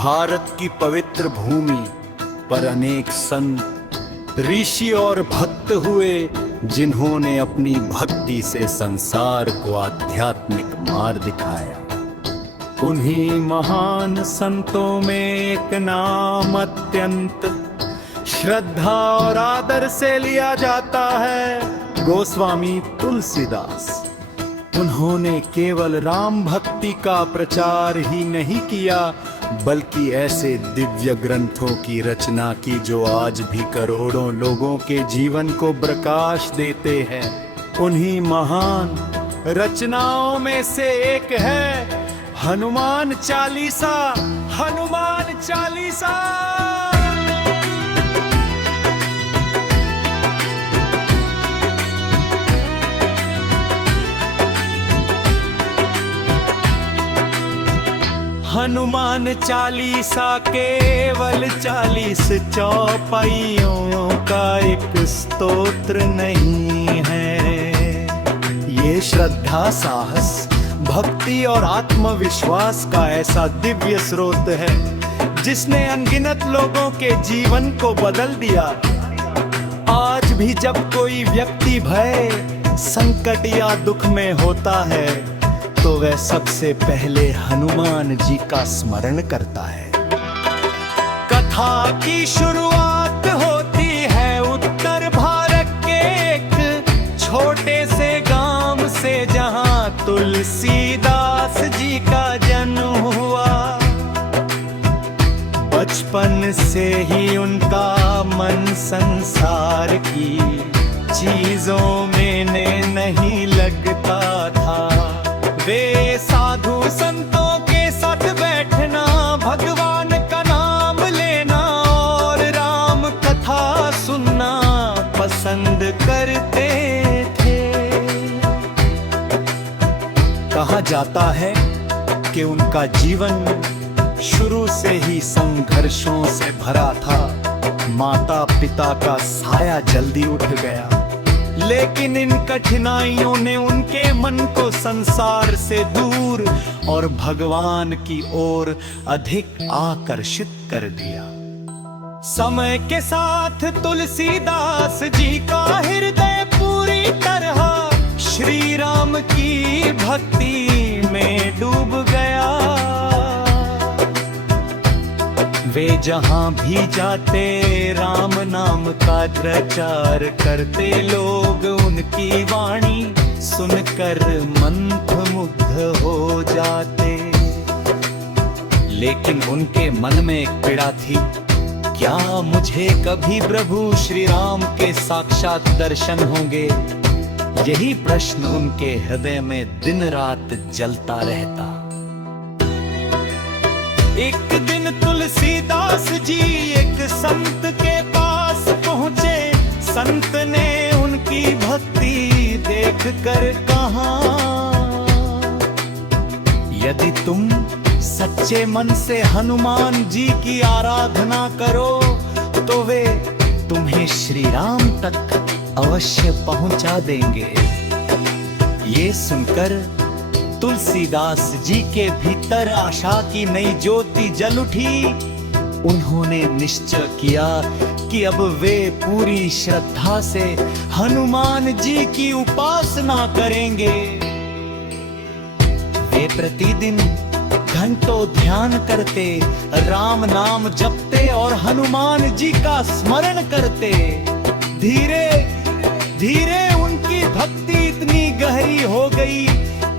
भारत की पवित्र भूमि पर अनेक संत, ऋषि और भक्त हुए जिन्होंने अपनी भक्ति से संसार को आध्यात्मिक मार्ग दिखाया। उन्हीं महान संतों में एक नाम अत्यंत श्रद्धा और आदर से लिया जाता है, गोस्वामी तुलसीदास। उन्होंने केवल राम भक्ति का प्रचार ही नहीं किया, बल्कि ऐसे दिव्य ग्रंथों की रचना की जो आज भी करोड़ों लोगों के जीवन को प्रकाश देते हैं। उन्हीं महान रचनाओं में से एक है हनुमान चालीसा। हनुमान चालीसा हनुमान चालीसा केवल 40 चौपाइयों का एक स्तोत्र नहीं है। ये श्रद्धा, साहस, भक्ति और आत्मविश्वास का ऐसा दिव्य स्रोत है जिसने अनगिनत लोगों के जीवन को बदल दिया। आज भी जब कोई व्यक्ति भय, संकट या दुख में होता है तो वह सबसे पहले हनुमान जी का स्मरण करता है। कथा की शुरुआत होती है उत्तर भारत के एक छोटे से गांव से, जहां तुलसीदास जी का जन्म हुआ। बचपन से ही उनका मन संसार की चीजों में नहीं लगता था। वे साधु संतों के साथ बैठना, भगवान का नाम लेना और राम कथा सुनना पसंद करते थे। कहा जाता है कि उनका जीवन शुरू से ही संघर्षों से भरा था। माता पिता का साया जल्दी उठ गया, लेकिन इन कठिनाइयों ने उनके मन को संसार से दूर और भगवान की ओर अधिक आकर्षित कर दिया। समय के साथ तुलसीदास जी का हृदय पूरी तरह श्री राम की भक्ति में डूब गया। वे जहां भी जाते राम नाम का प्रचार करते। लोग उनकी वाणी सुनकर मंत्रमुग्ध हो जाते। लेकिन उनके मन में एक पीड़ा थी, क्या मुझे कभी प्रभु श्री राम के साक्षात दर्शन होंगे? यही प्रश्न उनके हृदय में दिन रात जलता रहता। एक दिन तुलसीदास जी एक संत के पास पहुँचे। संत ने उनकी भक्ति देखकर कहा, यदि तुम सच्चे मन से हनुमान जी की आराधना करो तो वे तुम्हें श्री राम तक अवश्य पहुंचा देंगे। ये सुनकर तुलसीदास जी के भीतर आशा की नई ज्योति जल उठी। उन्होंने निश्चय किया कि अब वे पूरी श्रद्धा से हनुमान जी की उपासना करेंगे। वे प्रतिदिन घंटों ध्यान करते, राम नाम जपते और हनुमान जी का स्मरण करते। धीरे धीरे उनकी भक्ति इतनी गहरी हो गई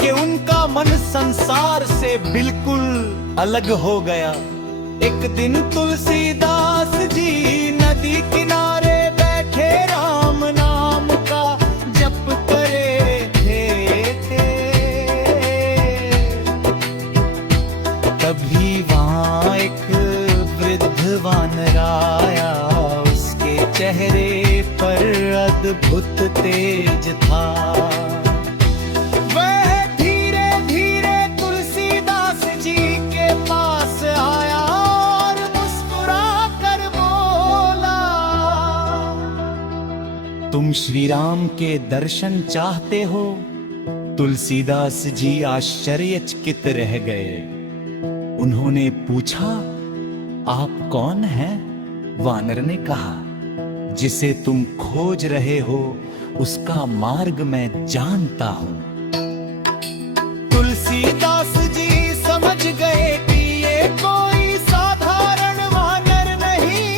कि उनका मन संसार से बिल्कुल अलग हो गया। एक दिन तुलसीदास जी नदी किनारे बैठे राम नाम का जप करे थे। तभी वहां एक वृद्ध वानर आया, उसके चेहरे पर अद्भुत तेज था। तुम श्री राम के दर्शन चाहते हो? तुलसीदास जी आश्चर्यचकित रह गए। उन्होंने पूछा, आप कौन हैं? वानर ने कहा, जिसे तुम खोज रहे हो उसका मार्ग मैं जानता हूं। तुलसीदास जी समझ गए कि ये कोई साधारण वानर नहीं।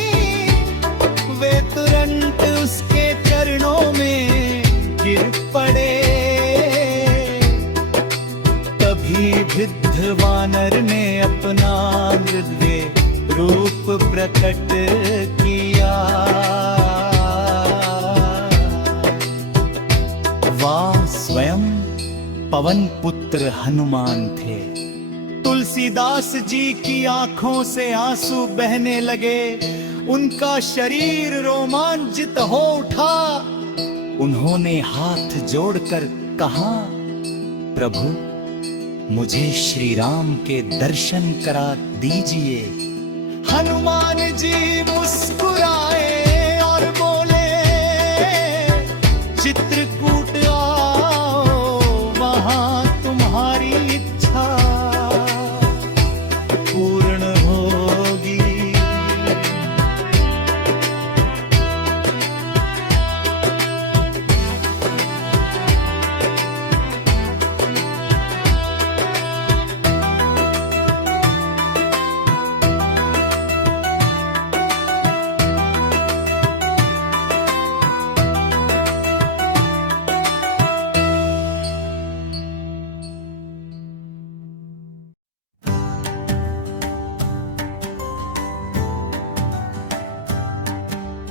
वे तुरंत उसके चरणों में गिर पड़े। तभी वृद्ध वानर ने अपना मृदुल रूप प्रकट किया। वह स्वयं पवन पुत्र हनुमान थे। तुलसीदास जी की आंखों से आंसू बहने लगे। उनका शरीर रोमांचित हो उठा। उन्होंने हाथ जोड़कर कहा, प्रभु मुझे श्री राम के दर्शन करा दीजिए। हनुमान जी मुस्कुराए और बोले, चित्रकूट आओ, वहां तुम्हारी इच्छा पूर्ण होगी।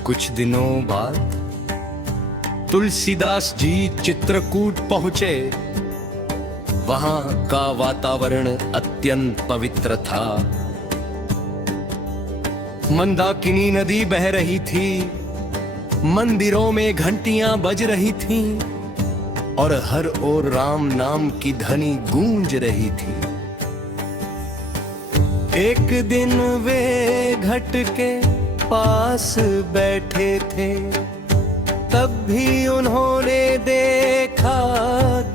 कुछ दिनों बाद तुलसीदास जी चित्रकूट पहुंचे। वहां का वातावरण अत्यंत पवित्र था। मंदाकिनी नदी बह रही थी। मंदिरों में घंटियां बज रही थीं और हर ओर राम नाम की ध्वनि गूंज रही थी। एक दिन वे घट के पास बैठे थे। तब भी उन्होंने देखा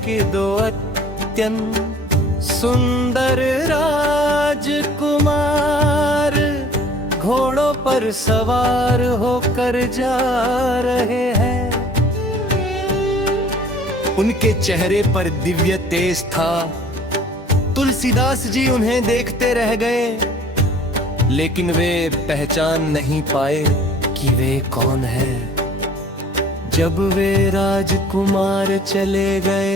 कि दो अत्यंत सुंदर राजकुमार घोड़ों पर सवार होकर जा रहे हैं। उनके चेहरे पर दिव्य तेज था। तुलसीदास जी उन्हें देखते रह गए, लेकिन वे पहचान नहीं पाए कि वे कौन है। जब वे राजकुमार चले गए,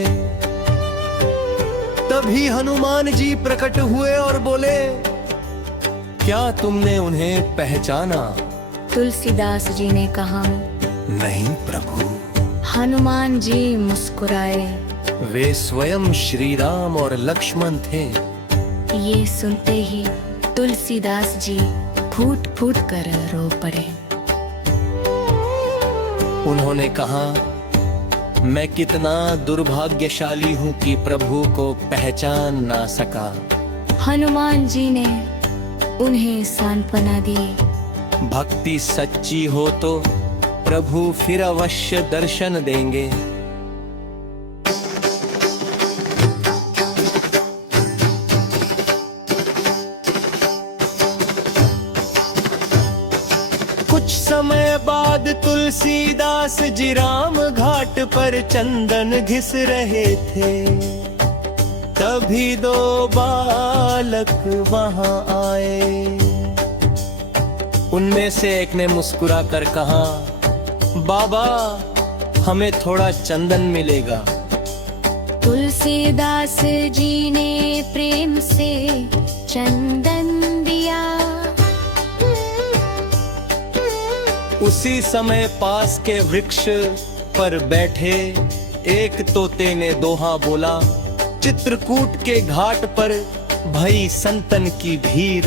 तभी हनुमान जी प्रकट हुए और बोले, क्या तुमने उन्हें पहचाना? तुलसीदास जी ने कहा, नहीं प्रभु। हनुमान जी मुस्कुराए। वे स्वयं श्री राम और लक्ष्मण थे। ये सुनते ही तुलसीदास जी फूट फूट कर रो पड़े। उन्होंने कहा, मैं कितना दुर्भाग्यशाली हूँ कि प्रभु को पहचान ना सका। हनुमान जी ने उन्हें सांत्वना दी। भक्ति सच्ची हो तो प्रभु फिर अवश्य दर्शन देंगे। कुछ समय बाद तुलसीदास जी राम घाट पर चंदन घिस रहे थे। तभी दो बालक वहां आए। उनमें से एक ने मुस्कुराकर कहा, बाबा हमें थोड़ा चंदन मिलेगा। तुलसीदास जी ने प्रेम से चंदन दिया। उसी समय पास के वृक्ष पर बैठे एक तोते ने दोहा बोला, चित्रकूट के घाट पर भई संतन की भीड़।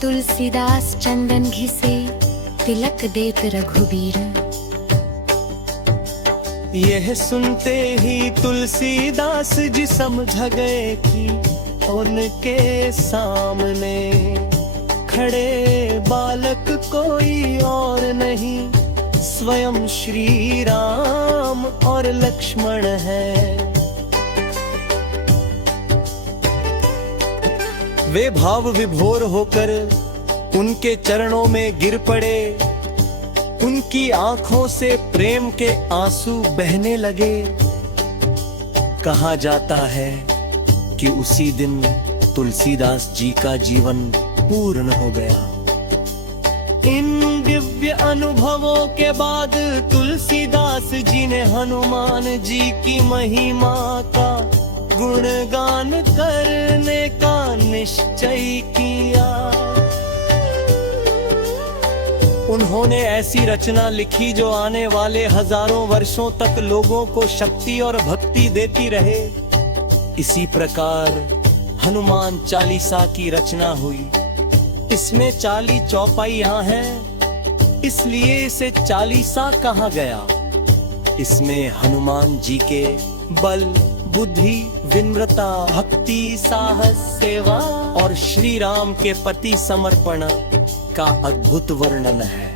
तुलसीदास चंदन घिसे, तिलक देत रघुबीर। यह सुनते ही तुलसीदास जी समझ गए कि उनके सामने खड़े बालक कोई और नहीं, स्वयं श्री राम और लक्ष्मण है। वे भाव विभोर होकर उनके चरणों में गिर पड़े। उनकी आंखों से प्रेम के आंसू बहने लगे। कहा जाता है कि उसी दिन तुलसीदास जी का जीवन पूर्ण हो गया। इन दिव्य अनुभवों के बाद तुलसीदास जी ने हनुमान जी की महिमा का गुणगान करने का निश्चय किया। उन्होंने ऐसी रचना लिखी जो आने वाले हजारों वर्षों तक लोगों को शक्ति और भक्ति देती रहे। इसी प्रकार हनुमान चालीसा की रचना हुई। इसमें 40 चौपाइयां हैं, इसलिए इसे चालीसा कहा गया। इसमें हनुमान जी के बल, बुद्धि, विनम्रता, भक्ति, साहस, सेवा और श्री राम के प्रति समर्पण का अद्भुत वर्णन है।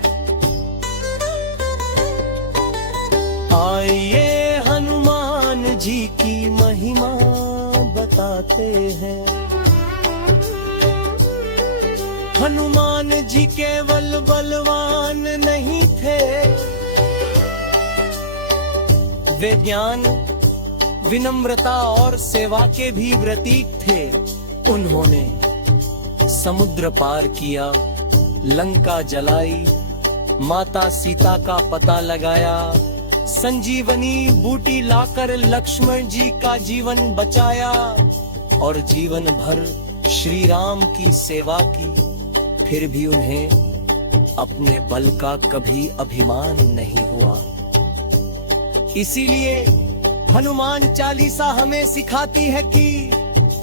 आइए हनुमान जी की महिमा बताते हैं। हनुमान जी केवल बलवान नहीं थे, वे ज्ञान, विनम्रता और सेवा के भी प्रतीक थे। उन्होंने समुद्र पार किया, लंका जलाई, माता सीता का पता लगाया, संजीवनी बूटी लाकर लक्ष्मण जी का जीवन बचाया और जीवन भर श्री राम की सेवा की। फिर भी उन्हें अपने बल का कभी अभिमान नहीं हुआ। इसीलिए हनुमान चालीसा हमें सिखाती है कि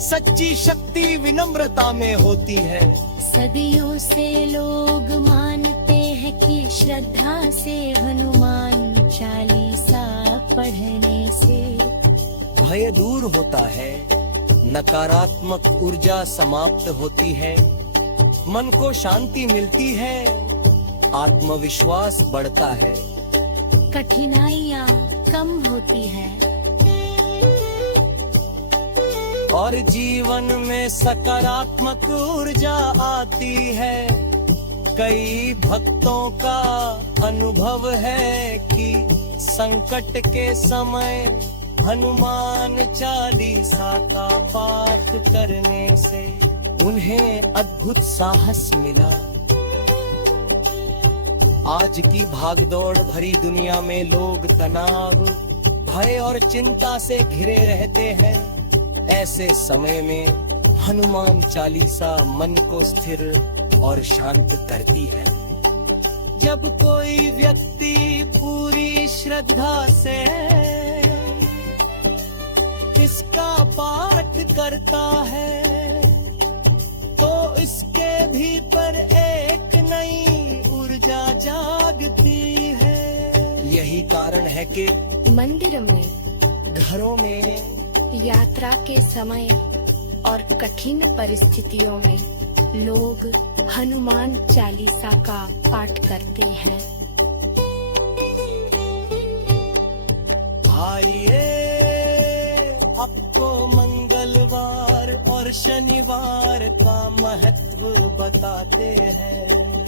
सच्ची शक्ति विनम्रता में होती है। सदियों से लोग मानते हैं कि श्रद्धा से हनुमान चालीसा पढ़ने से भय दूर होता है, नकारात्मक ऊर्जा समाप्त होती है, मन को शांति मिलती है, आत्मविश्वास बढ़ता है, कठिनाइयाँ कम होती है और जीवन में सकारात्मक ऊर्जा आती है। कई भक्तों का अनुभव है कि संकट के समय हनुमान चालीसा का पाठ करने से उन्हें अद्भुत साहस मिला। आज की भागदौड़ भरी दुनिया में लोग तनाव, भय और चिंता से घिरे रहते हैं। ऐसे समय में हनुमान चालीसा मन को स्थिर और शांत करती है। जब कोई व्यक्ति पूरी श्रद्धा से इसका पाठ करता है तो इसके भीतर एक नई ऊर्जा जागती है। यही कारण है कि मंदिर में, घरों में, यात्रा के समय और कठिन परिस्थितियों में लोग हनुमान चालीसा का पाठ करते हैं। आइए आपको मंगलवार और शनिवार का महत्व बताते हैं।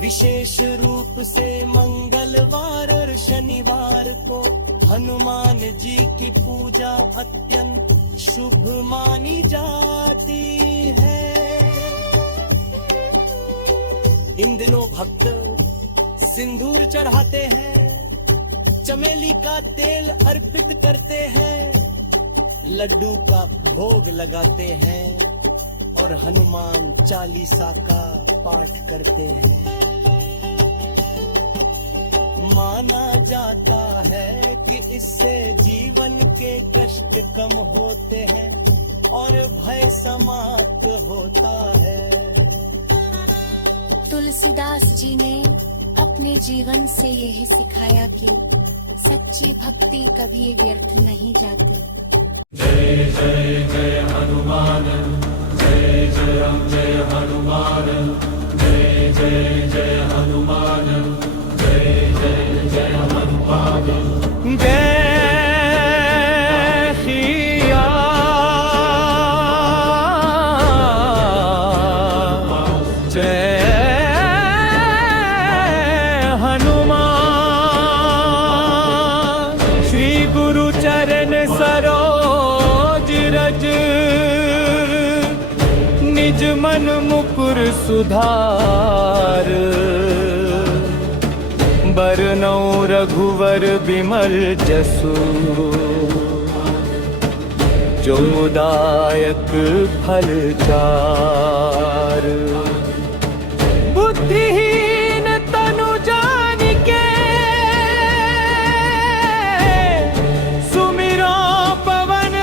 विशेष रूप से मंगलवार और शनिवार को हनुमान जी की पूजा अत्यंत शुभ मानी जाती है। इन दिनों भक्त सिंदूर चढ़ाते हैं, चमेली का तेल अर्पित करते हैं, लड्डू का भोग लगाते हैं और हनुमान चालीसा का पाठ करते हैं। माना जाता है कि इससे जीवन के कष्ट कम होते हैं और भय समाप्त होता है। तुलसीदास जी ने अपने जीवन से यही सिखाया कि सच्ची भक्ति कभी व्यर्थ नहीं जाती। जय जय जय हनुमान, जय जय हनुमान, जय जय जय हनुमान, जय जय जय हनुमान। जय सिया गुरु चरण सरोज रज, निज मन मुकुर सुधार। बरनौ रघुवर बिमल जसु, जो मुदायक फलचार। बुद्धिहीन तनु जानिके, सुमिरो पवन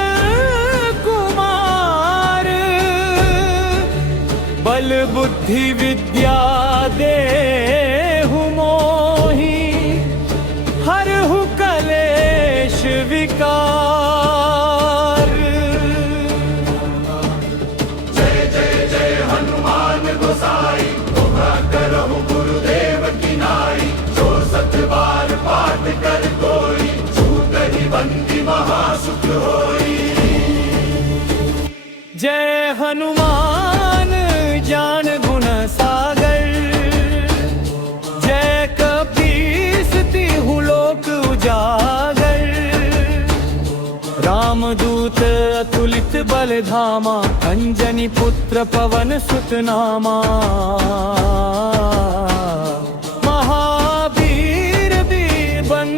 कुमार। बल बुद्धि विद्या देहु मोहि, हरहु कलेश विकार। जय जय जय हनुमान गोसाई, तुमरा करहु गुरुदेव की नाई। जो सत बार पाठ कर कोई, छूटहि बंदी महासुख होई। जय हनुमान ज्ञान गुण सागर, जय कपीस तिहु लोक उजागर। रामदूत अतुलित बल धामा, अंजनी पुत्र पवन सुत नामा। महावीर बीरबल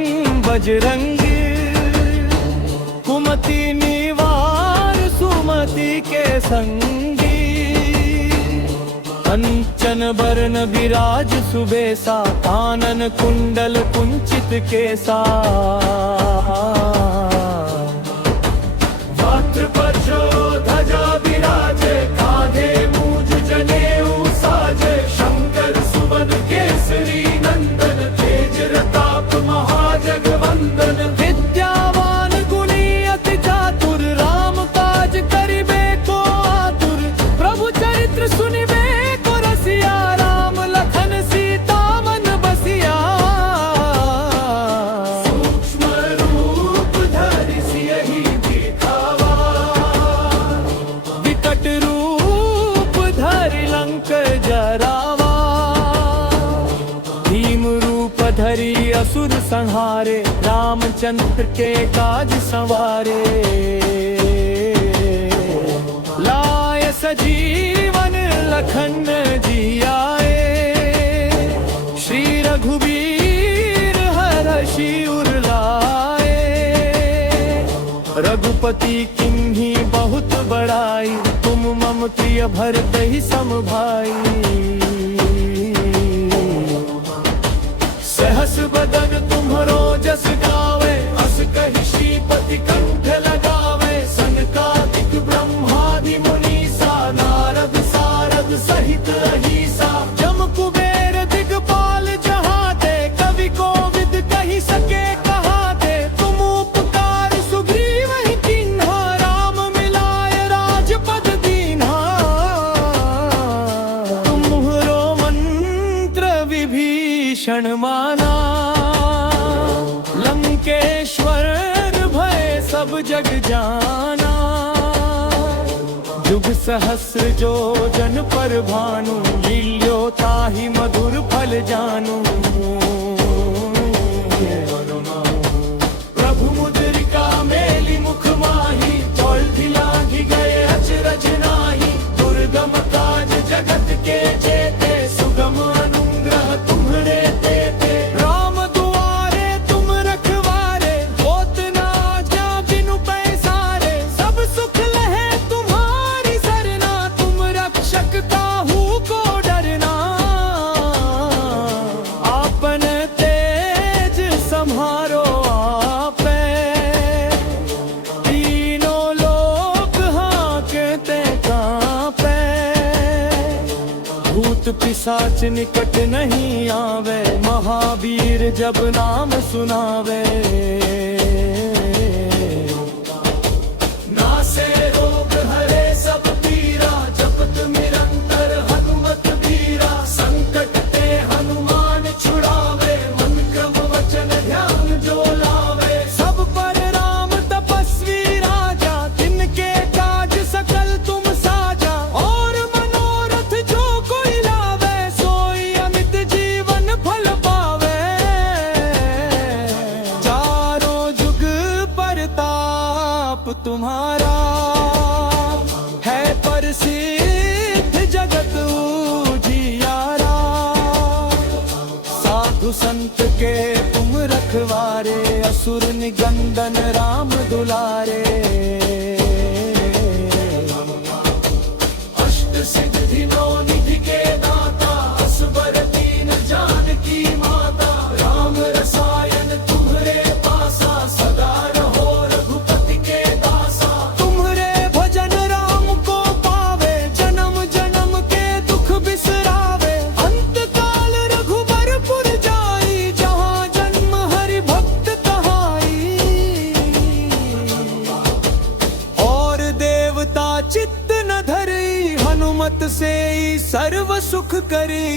बजरंगी, कुमति निवार सुमति के संगी। कंचन बरन विराज सुबेसा, कानन कुंडल कुंचित केसा। वज्र ध्वजा विराजे, कांधे मूज जनेऊ साजे। शंकर सुवन केसरी नंदन, तेज प्रताप महाजगवंदन। विद्यावान गुणी अति चातुर, राम काज करिबे को आतुर। प्रभु चरित्र सुनिबे को रसिया, राम लखन सीता मन बसिया। सूक्ष्म रूप धरि सियहि दिखावा, विकट रूप धरि लंक जरावा। भीम रूप धरि असुर संहारे, रामचंद्र के काज संवारे। लाय सजीवन लखन जियाए, श्री रघुबीर हरषि उर लाए। रघुपति किन्ही बहुत बड़ाई, तुम मम प्रिय भरत ही सम भाई। सहस बदन तुम्हरो जस गावे, अस कहि श्रीपति कंठ लगावे। सनकादिक ब्रह्मादि मुनीसा, नारद सारद सहित अहीसा। जम कुबेर दिगपाल जहाते, कवि कोविद कहि सके कहाते। तुम उपकार सुग्रीव ही कीन्हा, राम मिलाय राजपद दीन्हा। तुम्हरो मंत्र विभीषण माना, लंकेश्वर भय सब जग जाना। जुग सहस्र जो जन पर भानु, लील्यो ताहि मधुर फल जानू। प्रभु मुद्रिका मेलि मुख माहि, तोल लांघि गए अचरज नाही। दुर्गम काज जगत के जेते, सुगम अनुग्रह तुम्हरे देते। राम दुआरे तुम रखवारे, होत न आज्ञा बिनु पैसारे। सब सुख लहे तुम्हारी सरना, तुम रक्षक काहू को डरना। आपन तेज सम्हारो आपे, तीनों लोक हांकते कांपे। भूत पिशाच निकट नहीं आवे, महावीर जब नाम सुनावे। नासे रोग हरे सब पीरा, जपत निरंतर हनुमत बीरा। संकट ते हनुमान छुड़ावे, मन क्रम वचन ध्यान जो लावे। सब पर राम तपस्वी राजा, तिनके काज सकल तुम साजा। और मनोरथ जो कोई लावे, सोई अमित जीवन फल पावे। चारों जुग तुम्हारा है प्रसिद्ध जगत उजियारा। साधु संत के तुम रखवारे, असुर निगंदन राम दुलारे। अष्ट सिद्धि नौ निधि के दाता, असबर दीन जानकी माता। राम रसायन तुम्हारे पासा, सदा रहो रघुपति के दासा। तुम्हारे भजन राम को पावे, जन्म जन्म के दुख बिसरावे। अंत काल रघुबरपुर जाई, जहाँ जन्म हरि भक्त कहाई। और देवता चित्त न धरी, हनुमत से ही सर्व सुख करी।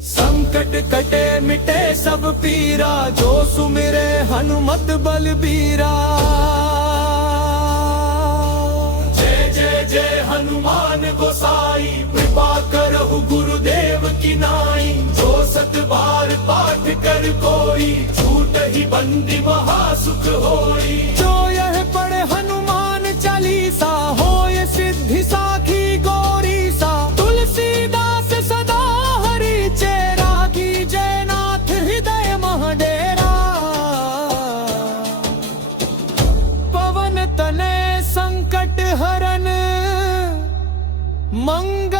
संकट कटे मिटे सब पीरा, जो सुमिरे हनुमत बलबीरा। जय जय जय हनुमान गोसाई, कृपा करहु गुरुदेव की नाई। जो सत बार पाठ कर कोई, छूट ही बंदी महासुख होई। जो यह पढ़े हनुमान चालीसा, होय सिद्धि साखी गौरी सा। तुलसीदास सदा हरि चेरा, की जयनाथ हृदय महडेरा। पवन तनय संकट हरन, मंगल